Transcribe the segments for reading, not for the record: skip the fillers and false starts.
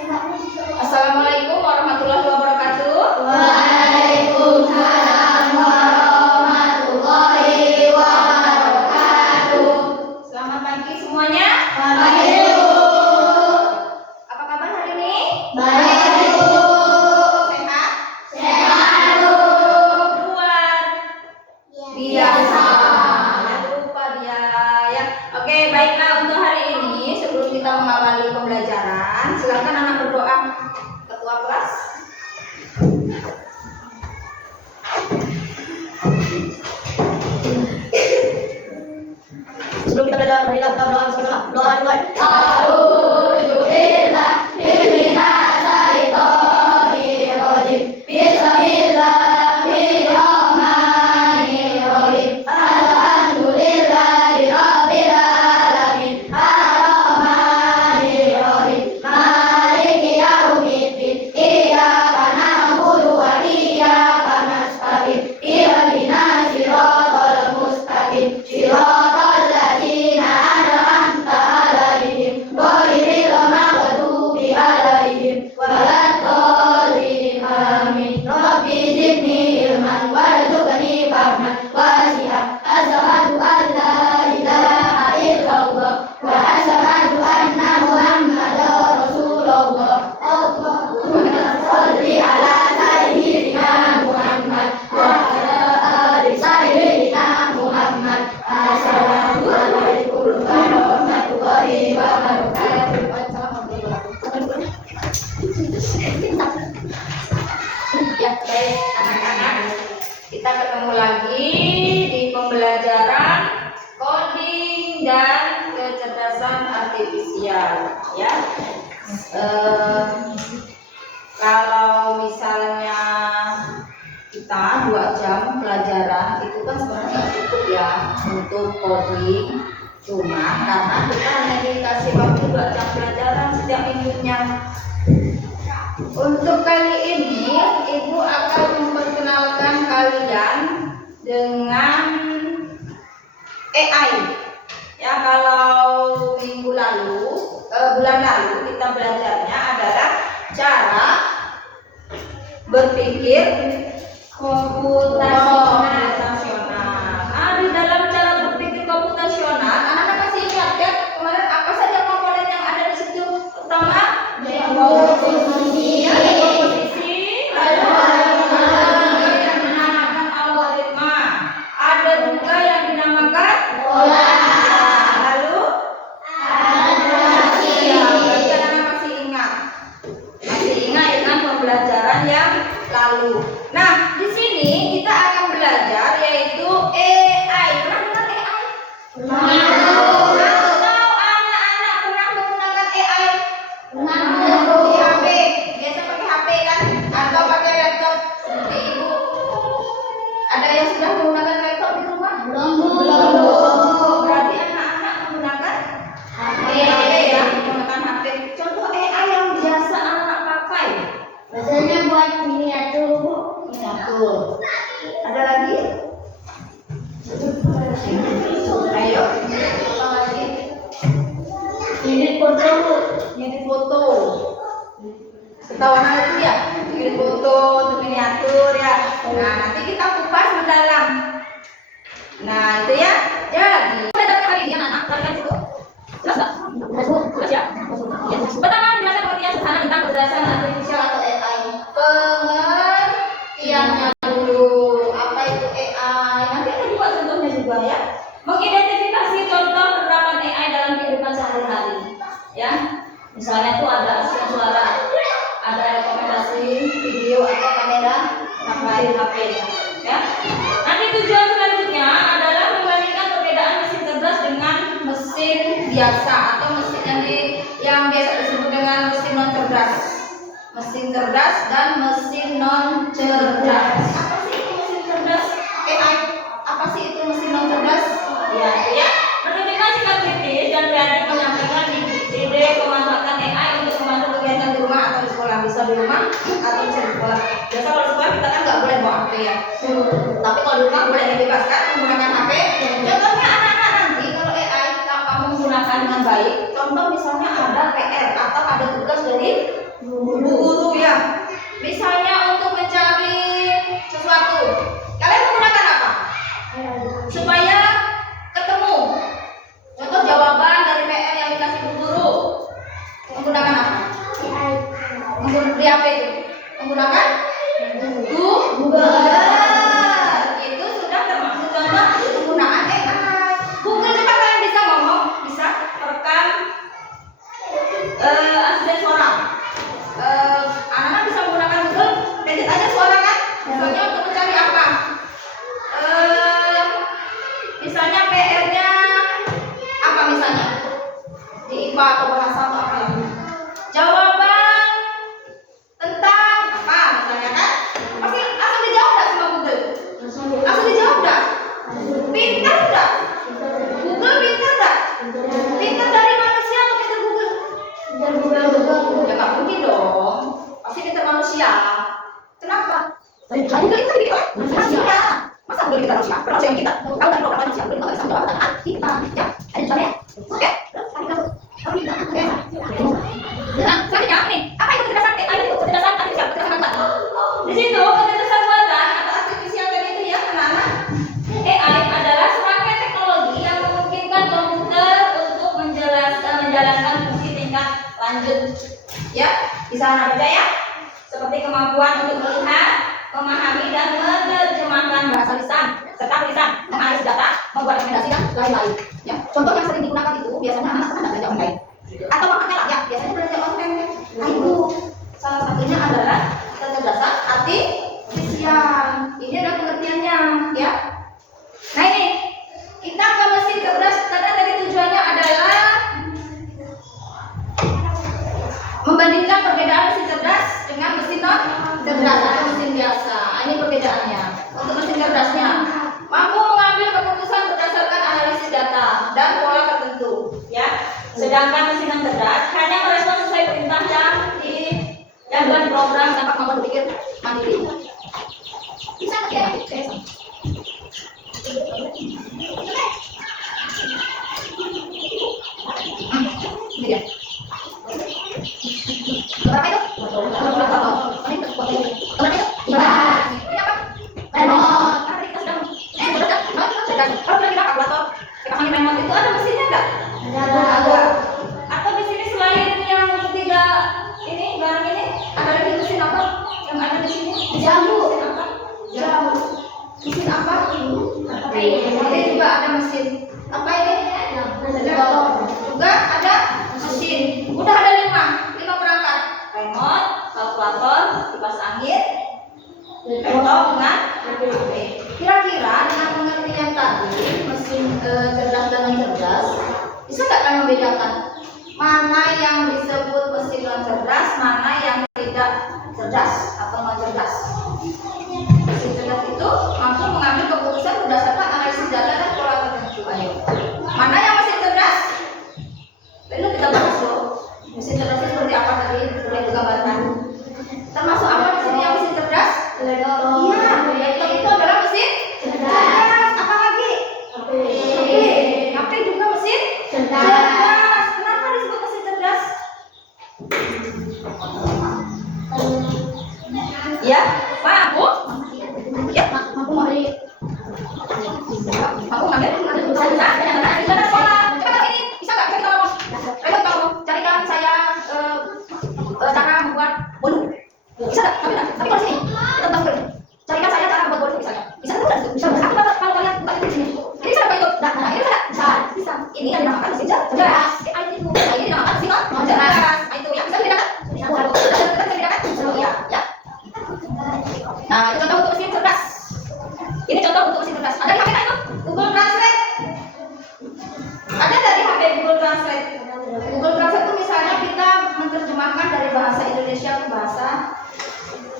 Assalamualaikum warahmatullahi wabarakatuh. Waalaikumsalam warahmatullahi wabarakatuh. Selamat pagi semuanya. Pagi Bu. Apa kabar hari ini? Baik Bu. Sehat? Sehat Bu. Luar Biasa. Jangan lupa dia ya. Oke, baiklah untuk hari ini sebelum kita mengawali pembelajaran, silakan anak berdoa. Ketua kelas. Sebelum kita belajar, marilah kita berdoa bersama-sama. Doa dimulai. A'udzubillah minasyaitonirrajim. Bismillahirrahmanirrahim. Alhamdulillahi rabbil alamin. Arrahmanirrahim. Maliki yaumiddin. Iyyaka na'budu wa iyyaka nasta'in. Ihdinas siratal mustaqim. Siratal ladzina an'amta 'alaihim ghairil maghdubi 'alaihim waladdallin. Amin. Rabbi zidni ilman warzuqni fahman wasi'an. Asyhadu an la ilaha illallah wa asyhadu anna Muhammadar Rasulullah. Allahumma shalli ala sayyidina Muhammad wa ala ali sayyidina Muhammad. Assalamualaikum warahmatullahi wabarakatuh. Ya, baik anak-anak. Kita ketemu lagi di pembelajaran coding dan kecerdasan artifisial, ya. Kalau misalnya kita 2 jam pelajaran itu kan sebenarnya nggak cukup ya untuk coding, cuma karena kita hanya dikasih waktu 2 jam pelajaran setiap minggunya. Untuk kali ini Ibu akan memperkenalkan kalian dengan AI. Ya, kalau minggu lalu, bulan lalu kita belajarnya adalah cara berpikir komputasional. Di dalam cara berpikir komputasional, anak-anak masih ingat ya kemarin apa saja komponen yang ada di situ? Pertama, komposisi, lalu yang dinamakan algoritma. Ada juga yang dinamakan pola. Lalu ya, berarti anak masih ingat dengan pembelajaran yang lalu. Nah, di sini kita akan belajar yaitu AI. Pernah dengar AI? Atau anak-anak pernah menggunakan AI? Di HP, biasa pakai HP kan? Atau pakai laptop seperti Ibu? Ada yang sudah menggunakan laptop di rumah? Berarti anak-anak menggunakan HP ya, menggunakan HP. Contoh AI yang biasa anak pakai. Biasanya buat miniatur Bu. Miniatur. Ada lagi? Ayo. Apa lagi? Ini foto Bu. Edit foto. Ketahuan anak itu ya? Edit foto untuk miniatur ya. Nah, nanti kita kupas mendalam. Nah, itu ya. Jadi, pada hari ini anak-anak kalian cukup. Jelas nggak? Jelas ya? Ya. Pertama, menjelaskan pengertian sederhana tentang kecerdasan artifisial atau AI. Pengertiannya dulu. Apa itu AI? Nanti ada juga contohnya juga ya. Mengidentifikasi contoh penerapan AI dalam kehidupan sehari-hari. Ya. Misalnya tuh ada asisten suara, ada rekomendasi video atau kamera pakai HP. Ya. Nanti tujuan selanjutnya adalah membandingkan perbedaan mesin cerdas dengan mesin biasa atau mesin yang biasa disebut dengan mesin non cerdas. Mesin cerdas dan mesin non cerdas. Apa sih itu mesin cerdas? AI. Apa sih itu mesin non cerdas? Ya, ya. Menunjukkan sikap kritis dan kreatif menyampaikan ide pemanfaatan AI untuk membantu kegiatan di rumah atau di sekolah. Bisa di rumah atau bisa di sekolah. Biasa kalau di sekolah kita kan nggak boleh bawa HP ya. Tapi kalau di rumah boleh dibebaskan menggunakan HP. Contohnya anak-anak nanti kalau AI kamu menggunakan dengan baik. Contoh misalnya ada PR atau ada tugas dari IPA atau bahasa atau apa ya. Jawaban tentang apa misalnya kan? Pasti langsung dijawab nggak sama Google? Langsung dijawab nggak? Pintar nggak? Google pintar nggak? Pintar dari manusia atau pintar Google? Ya nggak mungkin dong. Pasti pintar manusia. Kenapa? Google itu tadi kan manusia. Masa Google kita manusia? Manusia yang kita. Kalau dari program manusia, Google nggak bisa menjawab tentang kita. Ya, ada contohnya. Oke? Nah, selanjutnya nih, apa itu kecerdasan AI? Itu kecerdasan artifisial, kecerdasan buatan. Di situ kecerdasan buatan atau artifisial tadi itu ya anak-anak. AI adalah serangkaian teknologi yang memungkinkan komputer untuk menjalankan fungsi tingkat lanjut. Ya, bisa anda baca ya. Seperti kemampuan untuk melihat, memahami dan menerjemahkan bahasa lisan serta tulisan, menganalisis data, membuat rekomendasi dan lain-lain. Ya, contoh yang sering digunakan itu biasanya anak-anak belajar online atau makanya lah ya biasanya belajar online. Nah itu salah satunya adalah kecerdasan artifisial. Ini adalah pengertiannya ya. Nah ini kita ke mesin cerdas karena tadi tujuannya adalah membandingkan perbedaan mesin cerdas dengan mesin non cerdas atau mesin biasa. Ini perbedaannya. Untuk mesin cerdasnya mampu mengambil keputusan berdasarkan analisis data dan pola tertentu, ya. Sedangkan mesin non cerdas hanya merespons sesuai perintah yang program tanpa kemampuan berpikir mandiri. Bisa nggak ya? Ini dia. Berapa itu? Remote itu ada mesinnya enggak? Ada. Atau di sini selain yang ketiga ini barang ini ada lagi mesin apa? Yang ada di sini? Jamu. Mesin apa? Jamu. Mesin apa? Ini juga ada mesin. Apa ini? Juga ada mesin. Udah ada 5 perangkat. Remote, kalkulator, kipas angin, laptop dengan HP. Kira-kira dengan pengertian tadi mesin cerdas dan non cerdas, bisa nggak kalian membedakan mana yang disebut mesin non cerdas, mana yang tidak cerdas atau non cerdas? Mesin cerdas itu mampu mengambil keputusan berdasarkan analisis data dan pola tertentu. Ayo, mana yang mesin cerdas? Itu kita bahas loh. Mesin cerdas itu seperti apa tadi? Boleh digambarkan? Termasuk apa di sini yang mesin cerdas? Iya, laptop itu adalah mesin cerdas. Apa lagi? HP juga mesin cerdas. Kenapa disebut mesin cerdas? Ya, mampu. Ya, mampu mengambil keputusan. Ada pola. Cepat ini bisa nggak? Bisa kita ngomong. Ayo tolong carikan saya cara membuat bolu. Bisa nggak? Tapi kalau sini kita bangun. Carikan saya cara membuat bolu misalnya. Bisa nggak? Bisa. Kalau kalian buka di sini. Ini bisa nggak itu? Nah, ini bisa. Bisa. Ini yang dinamakan mesin cerdas. Ini dinamakan mesin non cerdas. Nah itu ya bisa dibedakan. Bisa dibedakan. Iya, ya. Nah itu contoh untuk mesin cerdas. Ini contoh untuk mesin cerdas. Ada di HP itu? Google Translate. Ada dari HP Google Translate. Google Translate itu misalnya kita menerjemahkan dari bahasa Indonesia ke bahasa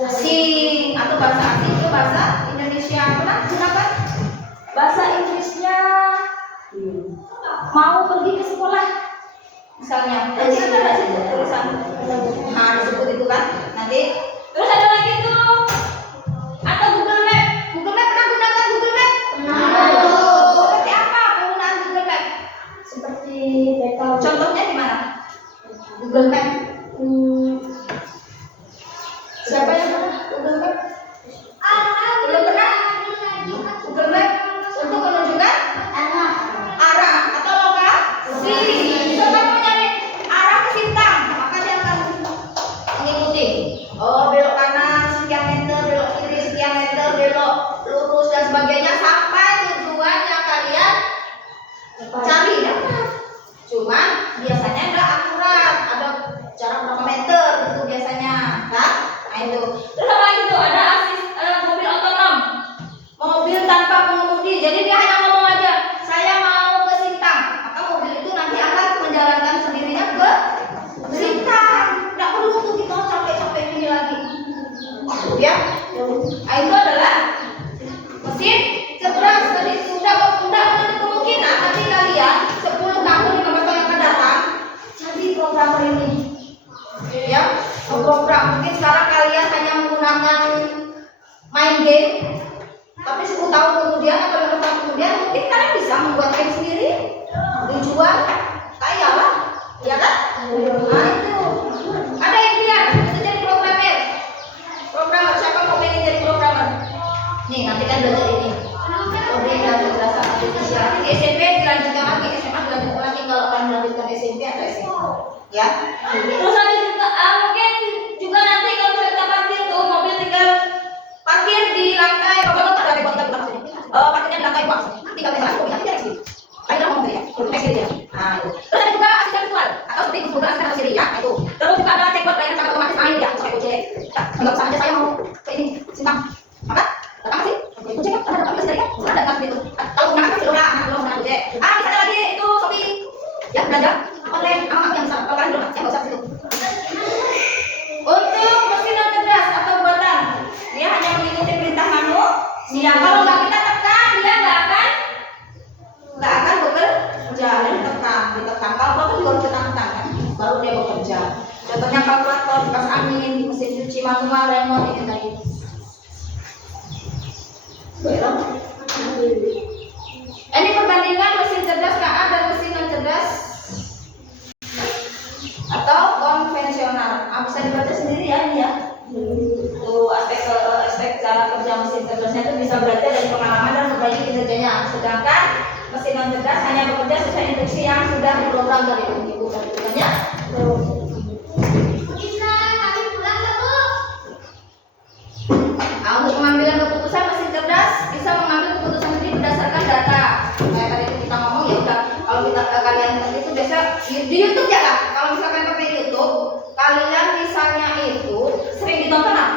asing atau bahasa asing ke bahasa Indonesia. Pernah gunakan bahasa Inggrisnya mau pergi ke sekolah misalnya. Jadi ada tulisan disebut itu kan nanti. Terus ada lagi tuh atau Google Map. Google Map pernah gunakan Google Map? Seperti apa penggunaan Google Map? Seperti peta. Contohnya di mana? Google Map. Siapa yang pernah Google Map? Belum pernah? Google Map untuk menunjukkan arah atau lokasi. Coba kamu nyari arah ke Sintang, maka dia akan mengikuti. Oh, belok kanan sekian meter, belok kiri sekian meter, belok lurus dan sebagainya sampai tujuan yang kalian cari dapat. Cuma biasanya nggak akurat, ada jarak berapa meter itu biasanya, kan? Nah itu. Terus apa lagi tuh? Ada mobil otonom, mobil tanpa pengemudi. Jadi dia hanya ngomong aja, saya mau ke Sintang, maka mobil itu nanti akan menjalankan sendirinya ke dijual, kaya lah, ya kan? Nah itu, ada yang bilang itu jadi programmer. Programmer, siapa mau pengen jadi programmer? Nih nanti kan belajar ini. Oke, dan kecerdasan artifisial. Nanti di SMP dilanjutkan lagi, SMA dilanjutkan lagi kalau akan melanjutkan SMP atau SMA. Ya. Terus ada juga mungkin juga nanti kalau kita parkir tuh mobil tinggal parkir di lantai, kalau tak ada kontak belakang sini. Parkirnya di lantai bawah. Tinggal tekan mobil nanti dari sini. Ayo ngomong ya. Ya. Nah, itu. Terus ada juga asisten virtual atau seperti program asisten sendiri ya, itu. Terus juga ada chatbot layanan sangat otomatis lain ya, sampai Gojek. Ya, enggak usah aja saya mau ke ini simpang. Maka datang sih. Gojek kan ada aplikasi kan? Ada kan itu. Kalau gunakan kan belum gunakan Gojek. Misalnya lagi itu Shopee. Ya, belanja online apa yang bisa kalau kalian belum yang enggak usah itu. Untuk mesin yang cerdas atau buatan, dia hanya mengikuti perintah manusia. Kalau nggak kita tekan, dia nggak akan bekerja. Ditekan. Kalau apa juga harus ditekan kan, baru dia bekerja. Contohnya kalkulator, kipas angin, mesin cuci manual, remote ini tadi. Belum. Ini perbandingan mesin cerdas KA dan mesin non cerdas atau konvensional. Bisa dibaca sendiri ya ini ya. Tuh aspek cara kerja mesin cerdasnya itu bisa belajar dari pengalaman dan memperbaiki kinerjanya. Sedangkan mesin non cerdas hanya bekerja sesuai instruksi yang sudah diprogram dari ibu dan tujuannya. Untuk pengambilan keputusan mesin cerdas bisa mengambil keputusan sendiri berdasarkan data. Kayak tadi kita ngomong ya udah. Kalau kita kalian itu biasa di YouTube ya kan? Kalau misalkan pakai YouTube, kalian misalnya itu sering ditonton apa?